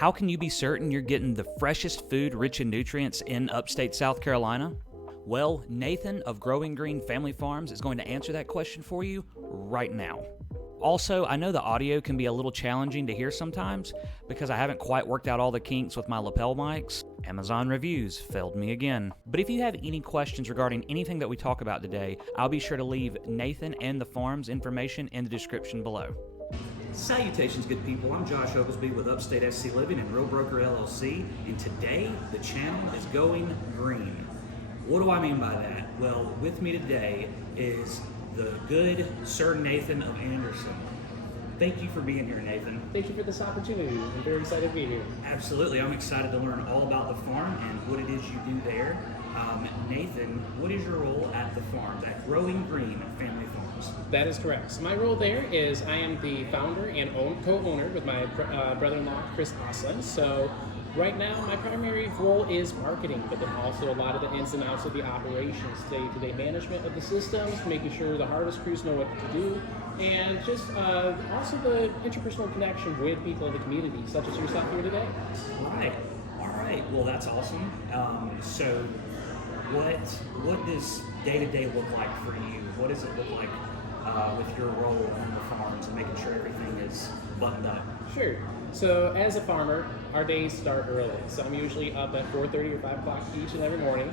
How can you be certain you're getting the freshest food rich in nutrients in upstate South Carolina? Well, Nathan of Growing Green Family Farms is going to answer that question for you right now. Also, I know the audio can be a little challenging to hear sometimes because I haven't quite worked out all the kinks with my lapel mics. Amazon reviews failed me again. But if you have any questions regarding anything that we talk about today, I'll be sure to leave Nathan and the farm's information in the description below. Salutations, good people. I'm Josh Oglesby with Upstate SC Living and Real Broker LLC, and today the channel is going green. What do I mean by that? Well, with me today is the good Sir Nathan of Anderson. Thank you for being here, Nathan. Thank you for this opportunity. I'm very excited to be here. Absolutely. I'm excited to learn all about the farm and what it is you do there. Nathan, what is your role at the farm, at Growing Green Family Farms? That is correct. So my role there is I am the founder and co-owner with my brother-in-law, Chris Oslin. So right now, my primary role is marketing, but then also a lot of the ins and outs of the operations, day-to-day management of the systems, making sure the harvest crews know what to do, and just also the interpersonal connection with people in the community, such as yourself here today. All right. Well, that's awesome. So what does day-to-day look like for you? What does it look like with your role on the farms and making sure everything is buttoned up? Sure. So as a farmer, our days start early. So I'm usually up at 4:30 or 5 o'clock each and every morning.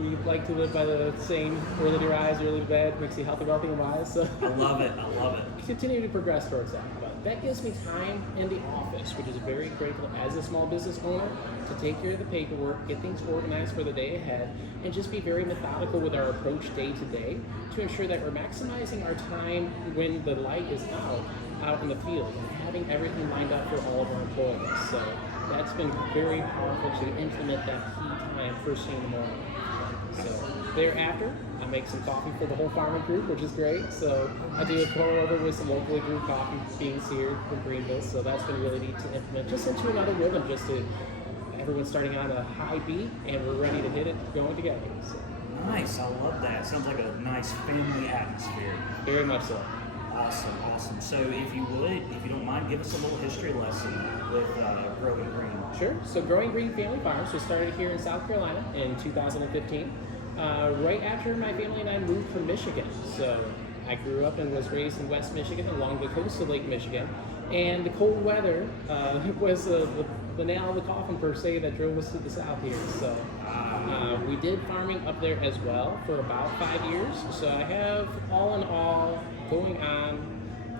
We like to live by the saying, early to rise, early to bed, makes you healthy, wealthy, and wise. So I love it. Continue to progress towards that. But that gives me time in the office, which is very critical as a small business owner, to take care of the paperwork, get things organized for the day ahead, and just be very methodical with our approach day to day to ensure that we're maximizing our time when the light is out in the field, and having everything lined up for all of our employees. So that's been very powerful to implement that key time first thing in the morning. So thereafter, I make some coffee for the whole farming group, which is great. So I do a pour over with some locally brewed coffee beans here from Greenville. So that's been really neat to implement just into another rhythm, just to everyone's starting on a high beat and we're ready to hit it going together. So. Nice, I love that. Sounds like a nice family atmosphere. Very much so. Awesome. So if you don't mind, give us a little history lesson with Growing Green. Sure. So Growing Green Family Farms was started here in South Carolina in 2015, right after my family and I moved from Michigan. So I grew up and was raised in West Michigan along the coast of Lake Michigan, and the cold weather was the nail in the coffin per se that drove us to the south here. So we did farming up there as well for about 5 years. So I have all in all going on,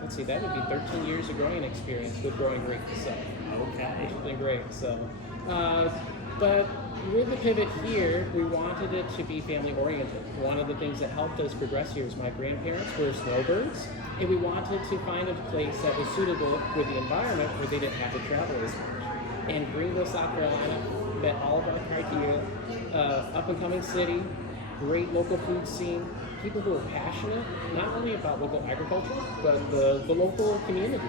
let's see, that would be 13 years of growing experience with Growing Green. So, okay. Which has been great. So, but with the pivot here, we wanted it to be family oriented. One of the things that helped us progress here is my grandparents were snowbirds, and we wanted to find a place that was suitable with the environment where they didn't have to travel as much. And Greenville, South Carolina met all of our criteria. Up and coming city, great local food scene, people who are passionate not only about local agriculture, but the local community.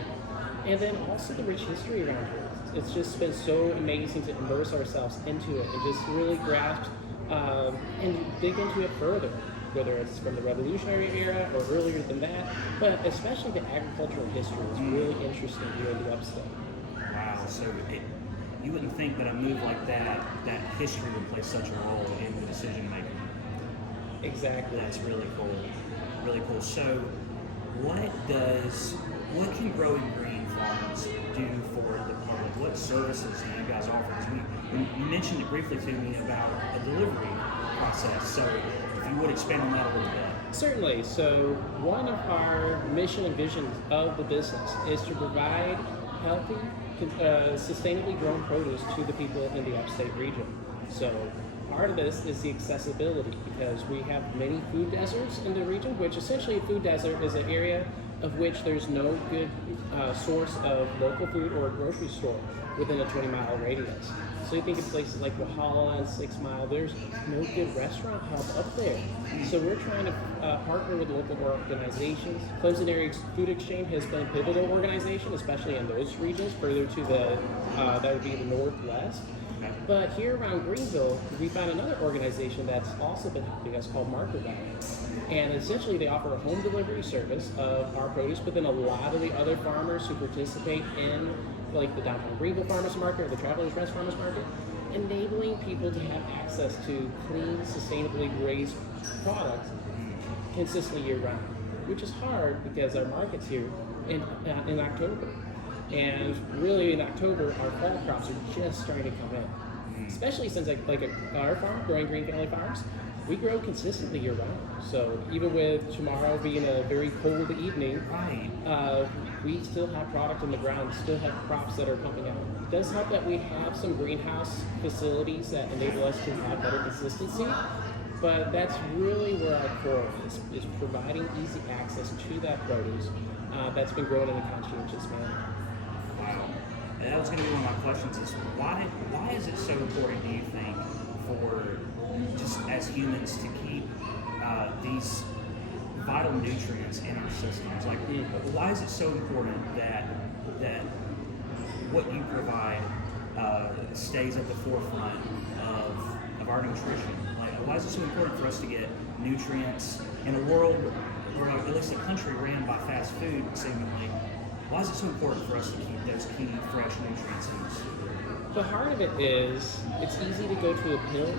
And then also the rich history around here. It's just been so amazing to immerse ourselves into it and just really grasp and dig into it further, whether it's from the Revolutionary era or earlier than that, but especially the agricultural history is really interesting here in the Upstate. Wow, so you wouldn't think that a move like that history would play such a role in the decision making. Exactly. That's really cool. So what can Growing Green Farms do for the public? What services do you guys offer? Because you mentioned it briefly to me about a delivery process. So if you would expand on that a little bit. Certainly. So one of our mission and visions of the business is to provide healthy, sustainably grown produce to the people in the upstate region. So part of this is the accessibility, because we have many food deserts in the region, which essentially a food desert is an area of which there's no good source of local food or a grocery store within a 20-mile radius. So you think of places like Walhalla and 6 Mile, there's no good restaurant hub up there. So we're trying to partner with local organizations. Clemson Area Food Exchange has been a pivotal organization, especially in those regions, further to the, that would be the northwest. But here around Greenville, we found another organization that's also been helping us called Market Valley. And essentially they offer a home delivery service of our produce, but then a lot of the other farmers who participate in like the downtown Greenville Farmers Market or the Travelers Rest Farmers Market, enabling people to have access to clean, sustainably raised products consistently year-round, which is hard because our market's here in October. And really in October, our fall crops are just starting to come in. Especially since our farm, Growing Green Family Farms, we grow consistently year-round. So even with tomorrow being a very cold evening, we still have product in the ground, still have crops that are pumping out. It does help that we have some greenhouse facilities that enable us to have better consistency, but that's really where our core is providing easy access to that produce that's been grown in a conscientious manner. Wow. And that was going to be one of my questions is why is it so important, do you think, for just as humans to keep these vital nutrients in our systems? Like, why is it so important that what you provide stays at the forefront of our nutrition? Like, why is it so important for us to get nutrients in a world, or at least a country ran by fast food, seemingly? Why is it so important for us to keep those key fresh nutrients in us? The heart of it is, it's easy to go to a pill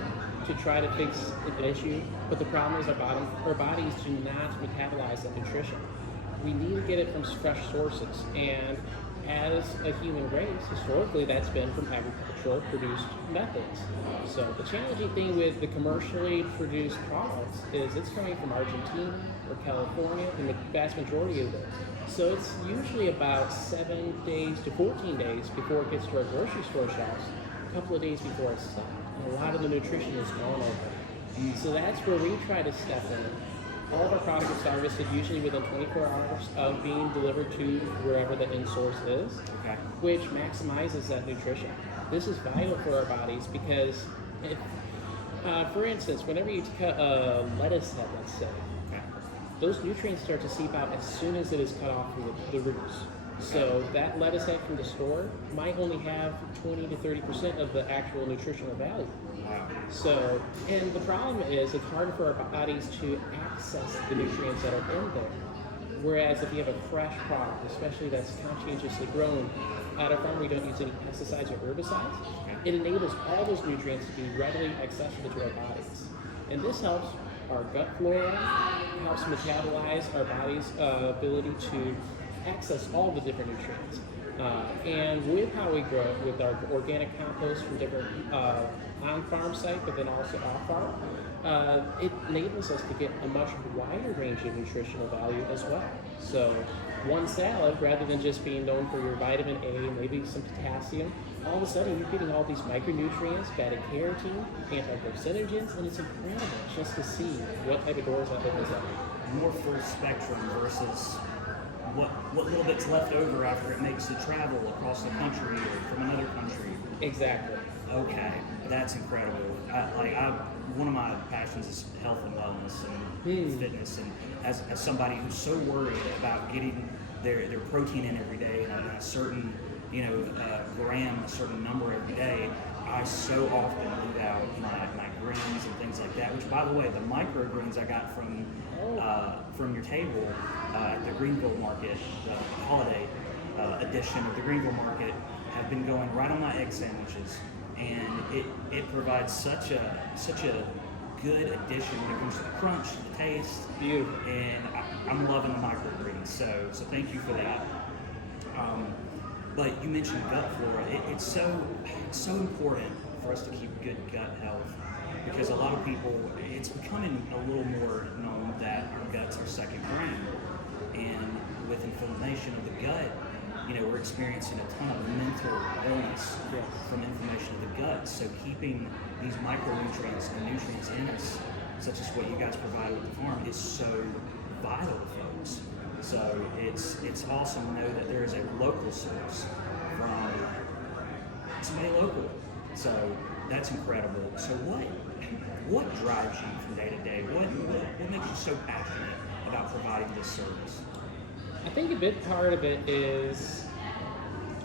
to try to fix an issue, but the problem is our bodies do not metabolize that nutrition. We need to get it from fresh sources, and as a human race, historically that's been from agricultural produced methods. So the challenging thing with the commercially produced products is it's coming from Argentina or California, and the vast majority of it. So it's usually about 7 days to 14 days before it gets to our grocery store shelves, a couple of days before it's stocked. And a lot of the nutrition is gone already. So that's where we try to step in. All of our product is harvested usually within 24 hours of being delivered to wherever the end source is, which maximizes that nutrition. This is vital for our bodies because, for instance, whenever you cut a lettuce head, let's say, those nutrients start to seep out as soon as it is cut off from the roots. So that lettuce head from the store might only have 20 to 30% of the actual nutritional value. So, and the problem is it's harder for our bodies to access the nutrients that are in there. Whereas if you have a fresh product, especially that's conscientiously grown at our farm, we don't use any pesticides or herbicides, it enables all those nutrients to be readily accessible to our bodies. And this helps our gut flora, helps metabolize our body's ability to access all the different nutrients. And with how we grow it, with our organic compost from different on-farm site, but then also off-farm, it enables us to get a much wider range of nutritional value as well. So one salad, rather than just being known for your vitamin A, maybe some potassium, all of a sudden you're getting all these micronutrients, beta-carotene, anti-carcinogens, and it's incredible just to see what type of doors that opens up. More full spectrum versus what little bit's left over after it makes the travel across the country or from another country. Exactly. Okay, that's incredible. One of my passions is health and wellness and fitness, and as somebody who's so worried about getting their protein in every day and a certain gram, a certain number every day, I so often leave out my greens and things like that. Which, by the way, the microgreens I got from your table at the Greenville Market, the holiday edition of the Greenville Market, have been going right on my egg sandwiches, and it provides such a good addition when it comes to the crunch, the taste. Beautiful. And I'm loving the microgreens, so thank you for that. But you mentioned gut flora. It's so important for us to keep good gut health, because a lot of people, it's becoming a little more known that our guts are second brain, and with inflammation of the gut, we're experiencing a ton of mental illness from inflammation of the gut. So keeping these micronutrients and nutrients in us, such as what you guys provide with the farm, is so vital, folks. So it's awesome to know that there is a local source from somebody local. So that's incredible. So what drives you from day to day? What makes you so passionate about providing this service? I think a big part of it is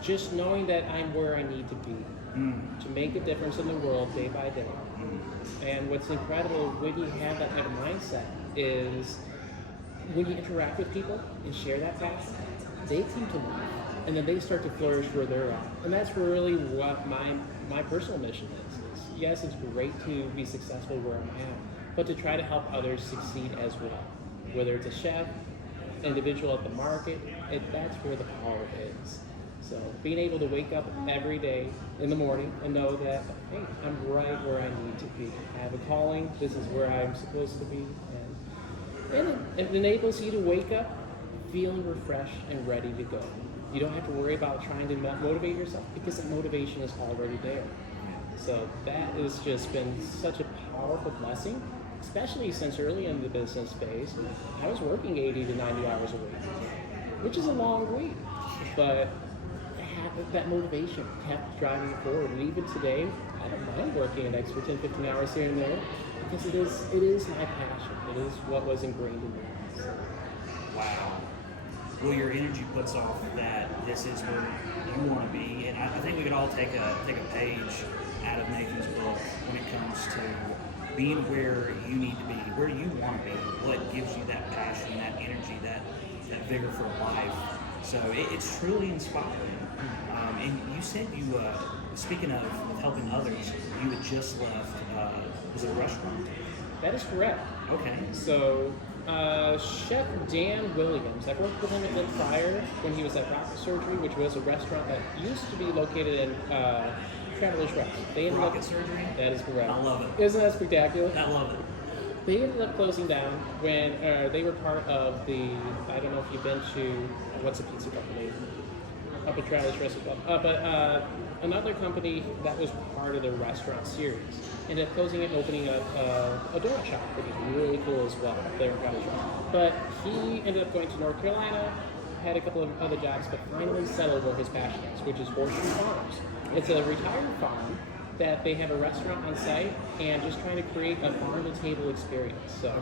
just knowing that I'm where I need to be to make a difference in the world day by day. And what's incredible when you have that type of mindset is when you interact with people and share that passion, they come to life. and then they start to flourish where they're at. And that's really what my personal mission is yes, it's great to be successful where I'm at, but to try to help others succeed as well. Whether it's a chef, individual at the market, that's where the power is. So being able to wake up every day in the morning and know that, hey, I'm right where I need to be. I have a calling, this is where I'm supposed to be, and it enables you to wake up feeling refreshed and ready to go. You don't have to worry about trying to motivate yourself because the motivation is already there. So that has just been such a powerful blessing, especially since early in the business phase, I was working 80 to 90 hours a week, which is a long week, but that motivation kept driving it forward. And even today, I don't mind working an extra 10, 15 hours here and there because it is my passion. It is what was ingrained in me. So. Wow. Well, your energy puts off that this is where you want to be, and I think we could all take a page out of Nathan's book when it comes to being where you need to be, where you want to be, what gives you that passion, that energy, that vigor for life. So it's truly inspiring. And you said speaking of helping others, you had just left, was it a restaurant? That is correct. Okay. So, Chef Dan Williams, I worked with him at Lynn Fryer when he was at Rocket Surgery, which was a restaurant that used to be located in Travelers Rest. Rocket Surgery? That is correct. I love it. Isn't that spectacular? I love it. They ended up closing down when they were part of the, I don't know if you've been to, what's a pizza company? Up at Travelers Rest as well. But another company that was part of the restaurant series ended up closing it and opening up a donut shop, which is really cool as well there in Travelers Rest. But he ended up going to North Carolina, had a couple of other jobs, but finally settled where his passion is, which is Horseshoe Farms. It's a retired farm that they have a restaurant on site and just trying to create a farm-to-table experience. So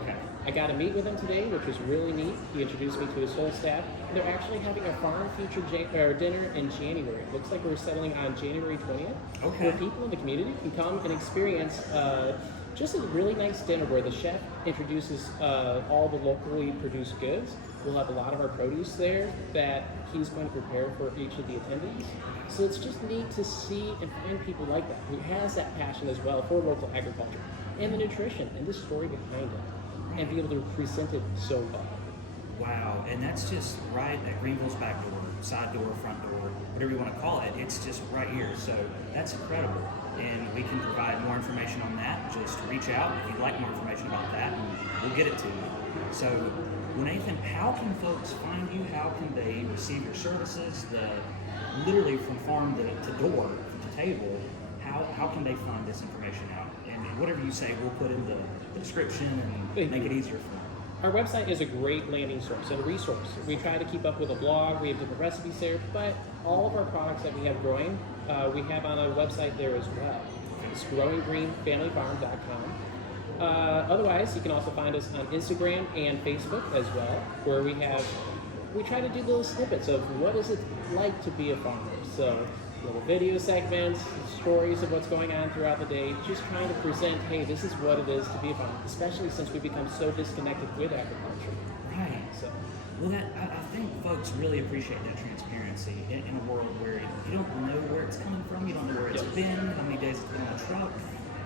I got to meet with him today, which was really neat. He introduced me to his whole staff. They're actually having a farm-featured dinner in January. It looks like we're settling on January 20th, where people in the community can come and experience just a really nice dinner where the chef introduces all the locally produced goods. We'll have a lot of our produce there that he's going to prepare for each of the attendees. So it's just neat to see and find people like that who has that passion as well for local agriculture and the nutrition and the story behind it and be able to present it so well. Wow, and that's just right at Greenville's back door, side door, front door, whatever you want to call it. It's just right here. So that's incredible. And we can provide more information on that. Just reach out if you'd like more information about that, and we'll get it to you. So, Nathan, how can folks find you? How can they receive your services? Literally from farm to door, to table, how can they find this information out? And whatever you say, we'll put in the description and make it easier for them. Our website is a great landing source and a resource. We try to keep up with a blog, we have different recipes there, but all of our products that we have growing, we have on a website there as well. It's GROWINGGREENFAMILYFARM.com. Otherwise, you can also find us on Instagram and Facebook as well, where we try to do little snippets of what is it like to be a farmer. So little video segments, stories of what's going on throughout the day, just trying to present, hey, this is what it is to be a farmer, especially since we become so disconnected with agriculture. Right. So, well, I think folks really appreciate that transparency in a world where you don't know where it's coming from, you don't know where it's been, how many days it's been on a truck,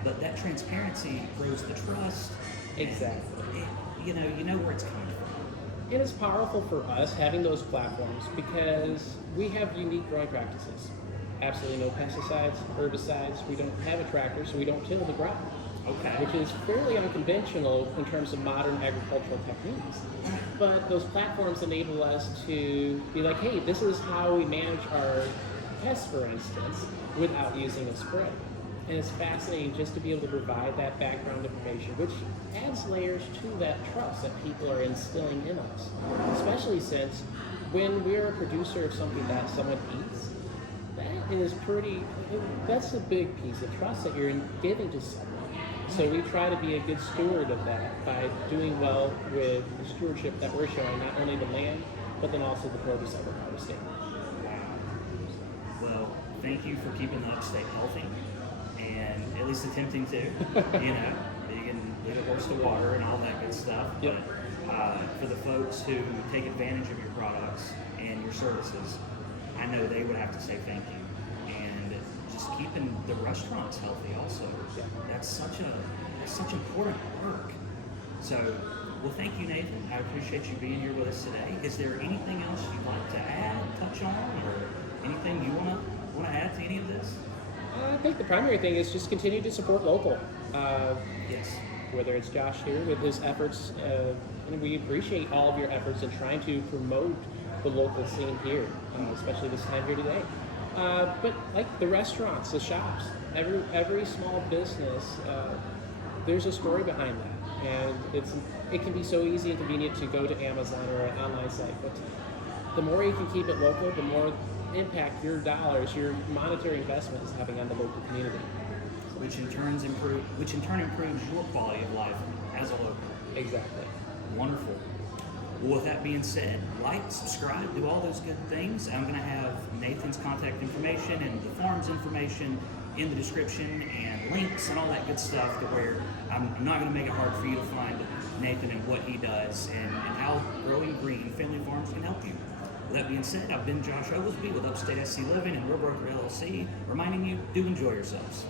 but that transparency grows the trust. Exactly. You know where it's coming from. It is powerful for us having those platforms because we have unique growing practices. Absolutely no pesticides, herbicides. We don't have a tractor, so we don't till the ground. Okay. Which is fairly unconventional in terms of modern agricultural techniques. But those platforms enable us to be like, hey, this is how we manage our pests, for instance, without using a spray. And it's fascinating just to be able to provide that background information, which adds layers to that trust that people are instilling in us. Especially since when we're a producer of something that someone eats, that's a big piece of trust that you're giving to someone. So we try to be a good steward of that by doing well with the stewardship that we're showing, not only the land, but then also the produce that we're harvesting. Well, thank you for keeping the Upstate healthy, and at least attempting to. You can lead a horse to water and all that good stuff. Yep. But for the folks who take advantage of your products and your services, I know they would have to say thank you. And just keeping the restaurants healthy also. Yeah. That's such important work. So, well, thank you, Nathan. I appreciate you being here with us today. Is there anything else you'd like to add, touch on, or anything you want to add to any of this? I think the primary thing is just continue to support local. Yes. Whether it's Josh here with his efforts, and we appreciate all of your efforts in trying to promote the local scene here, especially this time here today. But like the restaurants, the shops, every small business, there's a story behind that, and it can be so easy and convenient to go to Amazon or an online site, but the more you can keep it local, the more impact your dollars, your monetary investment is having on the local community. Which in turn improves your quality of life as a local. Exactly. Wonderful. Well, with that being said, like, subscribe, do all those good things. I'm going to have Nathan's contact information and the farm's information in the description and links and all that good stuff to where I'm not going to make it hard for you to find Nathan and what he does and how Growing Green Family Farms can help you. With that being said, I've been Josh Oglesby with Upstate SC Living and Real Broker LLC, reminding you, do enjoy yourselves.